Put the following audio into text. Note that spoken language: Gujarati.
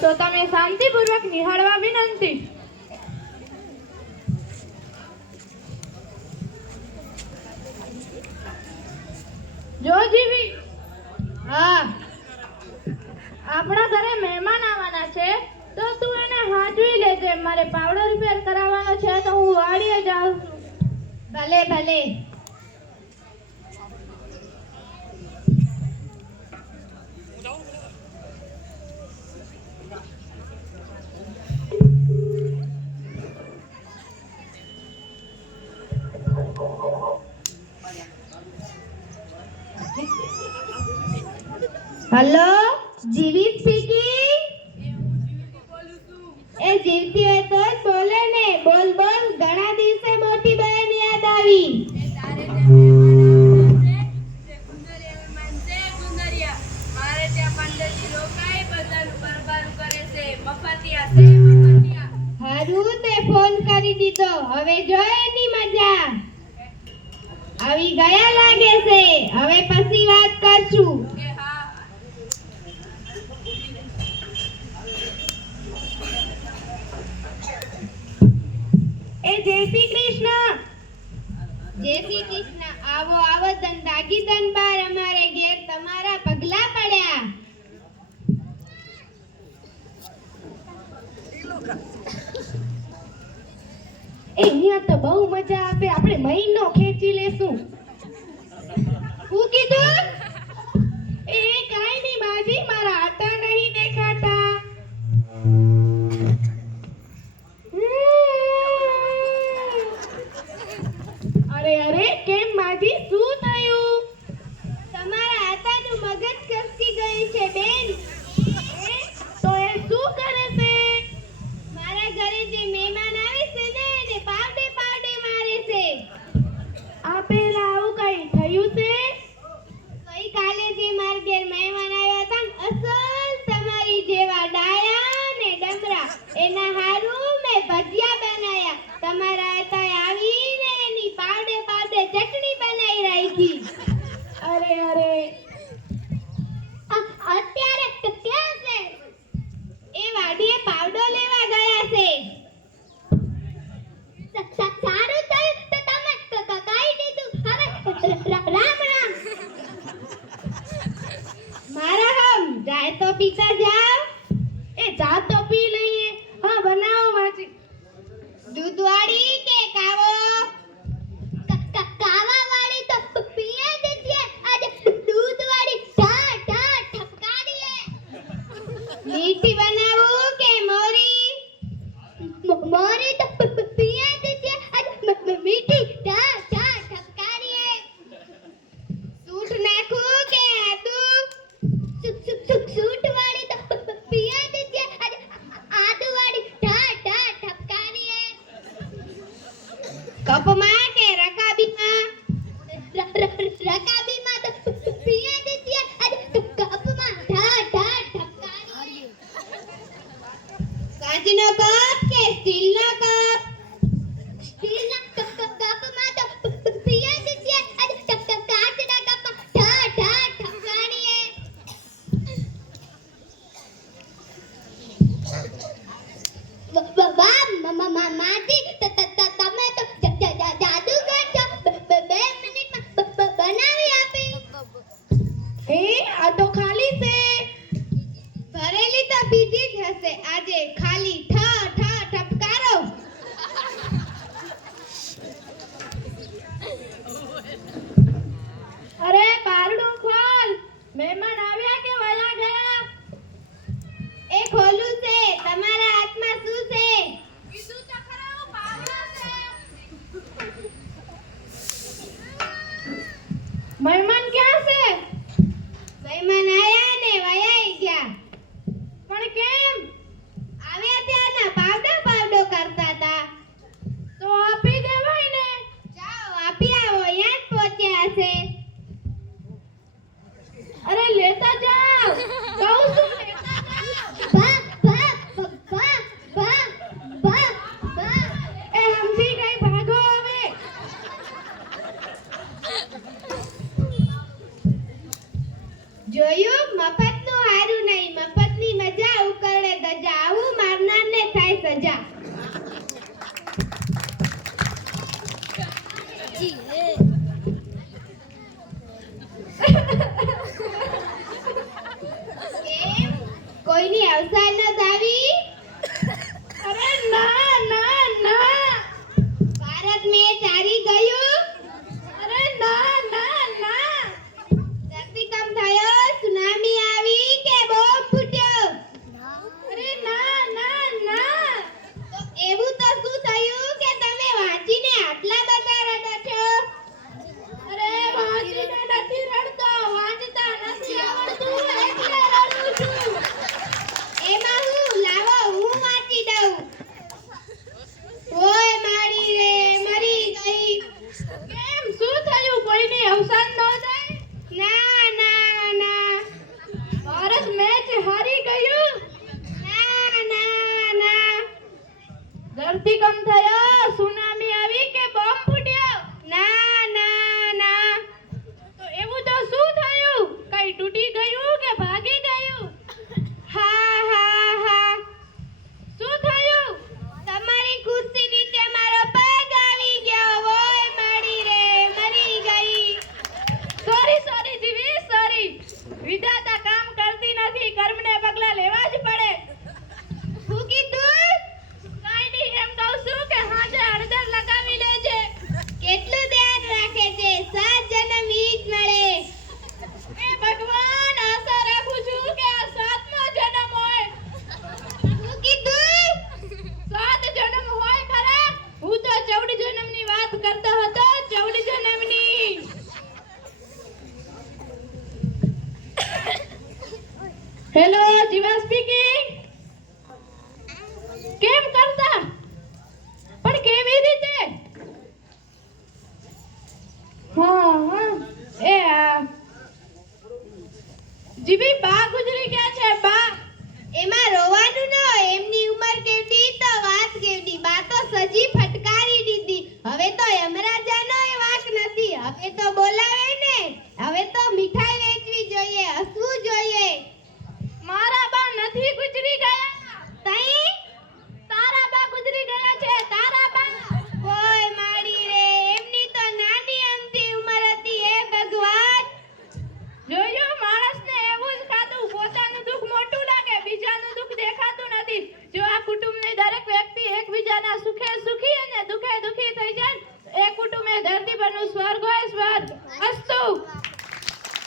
તો તમે શાંતિપૂર્વક નિહાળવા વિનંતી. જો જીવી, હા, આપણા ઘરે મહેમાન આવવાના છે તો તું એને હાજવી લેજે. મારે પાવડર રિપેર કરાવવાનો છે તો હું વાડીએ જાઉં છું. ભલે ભલે. હેલો, જીવી સ્પીકિંગ. એ જીવતી હોય તો જ બોલે ને. બોલ બોલ, ઘણા દિવસે મોટી બહેન યાદ આવી. હારું તે ફોન કરી દીધો. હવે જો એની મજા આવી ગયા લાગે છે. હવે પછી વાત કરશું. જય શ્રી કૃષ્ણ. જય શ્રી કૃષ્ણ. આવો આવો ધંધાકી ધનબાર, અમારે ઘેર તમારા પગલા પડ્યા. અહીંયા તો બહુ મજા આવે. આપણે મહિનો ખેંચી લેશું. શું કીધું? એ કાઈ નહીં બાજી, મારા આટા નહીં દેખાતા. અરે અરે, કેમ માજી, શું થયું? તમારા આતાનું મગજ ખસકી ગયું છે બેન. તો એ શું કરે છે? મારા ઘરે જે મહેમાન આવે છે ને એને પાવડે પાવડે મારે છે. આ પેલા આવું કઈ થયું છે? કઈ કાલે જે મારા ઘેર મહેમાન આવ્યા હતા ને, અસલ તમારી જેવા ડાયા ને ડમરા, એના હારું મેં ભજીયા બનાયા. તમારા આતાએ આવીને એની પાવડે પાવડે ચટણી બનાવી રાખી. અરે અરે, અત્યારે ક્યાં છે? એ વાડીએ પાવડો લેવા ગયા છે. સારું થયું તો તમે કહી દીધું. હવે રામ રામ. મારા હમ જાય તો પીતા જાવ. એ ચા તો પી લઈએ. હા, બનાવો માજી. દૂધવાળી કે કાવો? કાવા વાળી તો પીએ જ છે. આજે દૂધવાળી ઠા ઠા ઠપકારીએ. મીઠી બનાવું કે મોરી? મોરી તો પીએ જ છે. આજે મીઠી ઠા ઠા ઠપકારીએ. સૂટ નાખું કે આદુ? સૂટ વાળી તો પીએ જ છે. આજે આદુ વાળી ઠા ઠા ઠપકારીએ. કપમાં કે રકાબીમાં? રકાબીમાં તો પીએ જ છે. આજે કપમાં ઠા ઠા ઠપકારીએ. કાચનો કપ કે સ્ટીલનો કપ? સ્ટીલના કપમાં તો પીએ જ છે. આજે કાચના કપમાં ઠા ઠા ઠપકારીએ. વાહ માજી, તમે તો જાદુગર છો. 2 મિનિટમાં બનાવી આપી. આ તો ખાલી છે. ભરેલી તો બીજી જ હશે. આજે ખાલી ઠા ઠા ઠપકારો. કોઈની અવસાન ન થાવી? અરે ના ના ના. ભારત મેચ હારી ગયું? અરે ના ના ના. ધરતીકંપ થયો, સુનામી આવી કે બોમ્બ ફૂટ્યો? અરે ના ના ના. તો એવું તો શું થયું કે તમે વાંચીને આટલા બધા રડો છો? અરે વાંચીને નથી રડતો, વાંચતા નથી આવડતું એટલે રડું છું. એમાં હું લાવો હું વાંચી દઉં. ઓય મારી રે મરી ગઈ. કેમ શું થયું? કોઈની અવસાન ન થાય? ના ના ના ભારત મેચ હારી ગયું? ના ના ના ધરતીકંપ થયો, સુનામી આવી કે બોમ્બ ફૂટ્યો? ના ના ના તો એવું તો શું થયું? કઈ તૂટી ગયું કે ભાગી ગયું? હા હા હા શું થયું? તમારી ખુરશી નીચે મારો પગ આવી ગયો. ઓય મારી રે મરી ગઈ. સોરી સોરી જીવી સોરી. વિધાતા કામ કરતી નથી, કર્મને પગલા લેવા જ પડે. હું કીધું? કાઈ નહીં, એમ કહું છું કે હાજે હળદર લગાવી લેજે. કેટલું ધ્યાન રાખે છે. 7 જન્મ ઈ જ મળે. એ ભગવાન, આશા રાખું છું કે આ 7મો જન્મ હોય. હું કીધું? 7 જન્મ હોય ખરા? હું તો 14 જન્મની વાત કરતો હતો, 14 જન્મની. હેલો, જીવા સ્પીકિંગ. કેમ કરતા? પણ કેવી રીતે? હા એ જીવી બા ગુજરી ગયા છે. બા એમાં રોવાનું ન હોય. એમની ઉંમર કેવડી તો વાત કેવડી. બા તો સજી ફટકારી દીધી. હવે તો યમરાજાનો એ વાંક નથી. હવે તો બોલાવે ને. હવે તો મીઠાઈ વેચવી જોઈએ, હસવું જોઈએ. મારા બા નથી ગુજરી ગયા. તઈ તારા બા ગુજરી ગયા છે. તારા બા. ઓય મારી રે એમની તો નાની અમથી ઉંમર હતી. હે ભગવાન. જોયું, માણસને એવું જ ખાતું. પોતાનું દુઃખ મોટું લાગે, બીજાનું દુઃખ દેખાતું નથી. જો આ કુટુંબની દરેક વ્યક્તિ એકબીજાના સુખે સુખી અને દુઃખે દુઃખી થઈ જાય, એ કુટુંબ એ ધરતી પરનું સ્વર્ગ હોય. સ્વર્ગ. અસ્તુ.